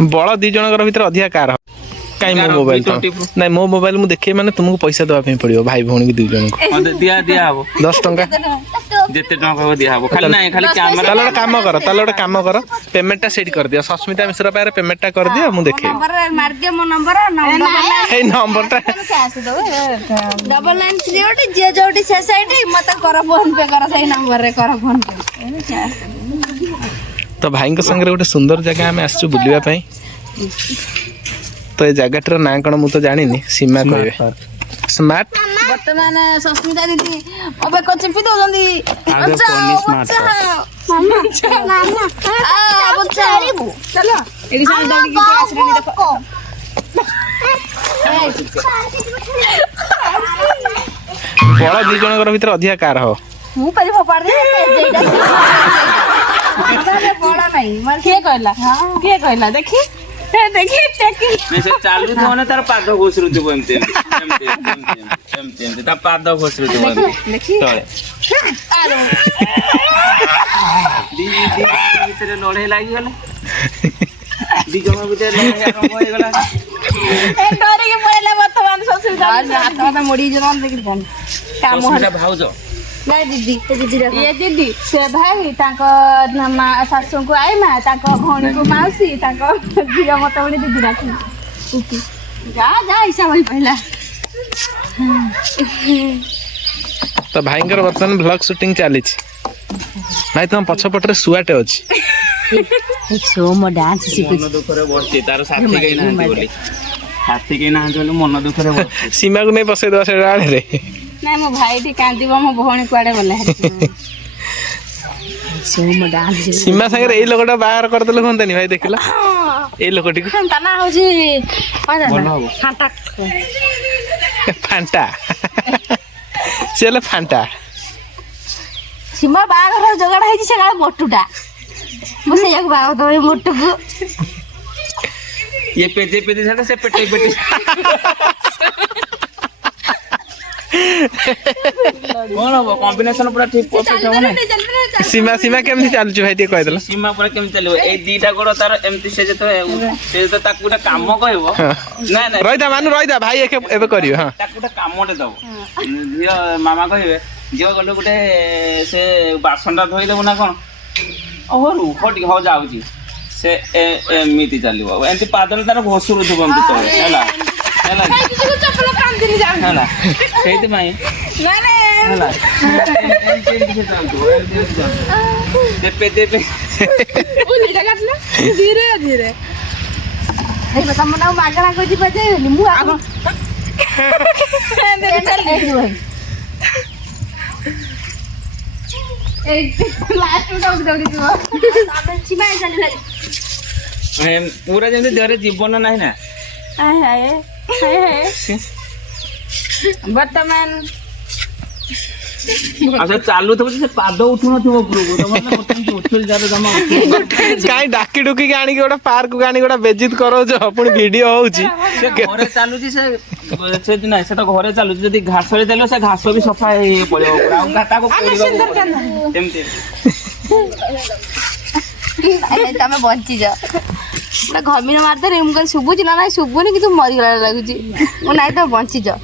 बड़ दी जनकर भीतर अधिका कार कहीं मो मोबाइल ना मो मोबाइल मुझे देखे मैंने तुमको पैसा देवाई पड़ो भाई भौणी की 2 जन को दिया दिया हम 10 टंका जिते टंका दिया हम खाली ना खाली कैमरा ताले काम कर ताले गोटे काम कर पेमेंट सेट कर दियो सस्मिता मिश्र पारे पेमेंट कर दियो मु देखे नंबर मार दियो मो नंबर ए नंबरटा कैश दो 9938 जे जोटी सोसाइटी मत कर फोन पे कर सही नंबर रे कर फोन पे तो भाई संगे गोटे सुंदर जगह आम आसचु बुलवा तो ये जगह ना कौन मुझे जानी सीमा कहे स्मार्ट वर्तमान सस्मिता दीदी अबे को चिपी दो जंदी आगे कोनी स्मार्ट चलो एडी साइड दौड़ी के आसरे देखो बड़ा 2 जनकर भीतर अधिका कार हो मु परि फोपाड़ दे बड़ा नहीं के कहला देखी देखी नहीं से चालू था ना तार पाद घोसरु थो एमते ता पाद घोसरु थो एमते तळे दी भीतर लड़े लागि गले दी जमा भीतर लड़े आरंभ हो गला ए डरे के पड़ेला वर्तमान ससुर हाथ हाथ मोड़ी जन देखि कोन काम हो भाउजो नहीं दीदी ये दीदी से भाई सासू को आई माँ भौणी को मौसी झील मत बोली दीदी राखी जा जा ऐसा वही पहला तो भाई बर्तमान ब्लॉग शूटिंग चली भाई तुम पछपटे शुआटे अच्छी सोम डांस मन दुखरे बसती तार साथी कहीं ना बोली साथी कहीं ना बोली मन दुखरे सीमा को नहीं पसई दो से आड़े रे ना मो भाई टी कांदिबो मो भौणी कुआडे बोले सोम डांस सीमा संगे ए लोकटा बाहर कर देले होंतनी भाई देखला ए लोकटी को तना होजी फांटा फांटा चलो फांटा सीमा बागर जगड़ा है से गाल मोटूटा मो से एक बाग दो मोटू को ये पेटे पेटे साथ से पेटे पेटे कौन हो कॉम्बिनेशन पूरा ठीक परफेक्ट हो ना सीमा सीमा केमती चालु छ भाई ते कह देला सीमा पूरा केम चलियो ए दीटा गोड़ तार एमती से तो ताकू गोटे काम कहबो ना ना रहिदा मानु रहिदा भाई एबे करियो हां ताकू गोटे कामटे दबो झियो मामा कहबे झियो गलो गोटे से बासनटा धोई देबो ना कोन ओ रुह टी हो जाउची से एमिति चलिबो एंती पादल तार घोसुरु थबो एमती तो हैला हैला चप्पल काम करी जा हैला सेति माई ना ना हैला एमती से चलतो देपे ओ लीडा काटला धीरे धीरे ए बता मना मागणा कोजी बजे मु आगो चल भाई ए लास्ट उठा दौड़ी तू सामने सीमा चली लगी पूरा जेंते देहरे जीवन नाही ना हाय हाय हाय वर्तमान अच्छा चालू थबो से पाद उठु नथिबो पुरो तो मतलब मोटन उठल जारे जमा काई डाकी डुकी के आनी के गोटा पार्क को आनी गोटा बेजित करो जो अपन वीडियो होउची से घरे चालू जी से ना से तो घरे चालू जदी घास रे देलो से घास भी सफा हे पड़ियो आ घाटा को पड़ियो तेमते ए तमे बंची जा ना घमिन मारते रे मुकन सुबुची ना शुभुनी कि तू मरी गला लागुची ओ नाही तो बंची जा